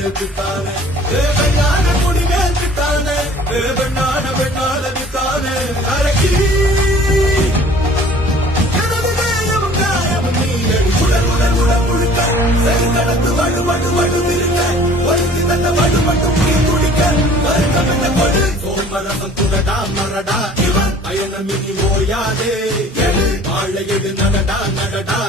ஏத்துத்தானே பெண்ணான குடி மேல்த்தானே பெண்ணான பெண்ணால வித்தானே அரக்கி உடல் உடல் உடல் முழுக்க சரி கடந்து வடு வடு வடு இருக்க ஒருத்தி தந்த வடு மட்டும் துடிக்க வருத்தம் என்ற கொடு சோமரசம் துடடா மரடா இவன் பயணம் இனி ஓயாதே வாழ எடு நடடா நடடா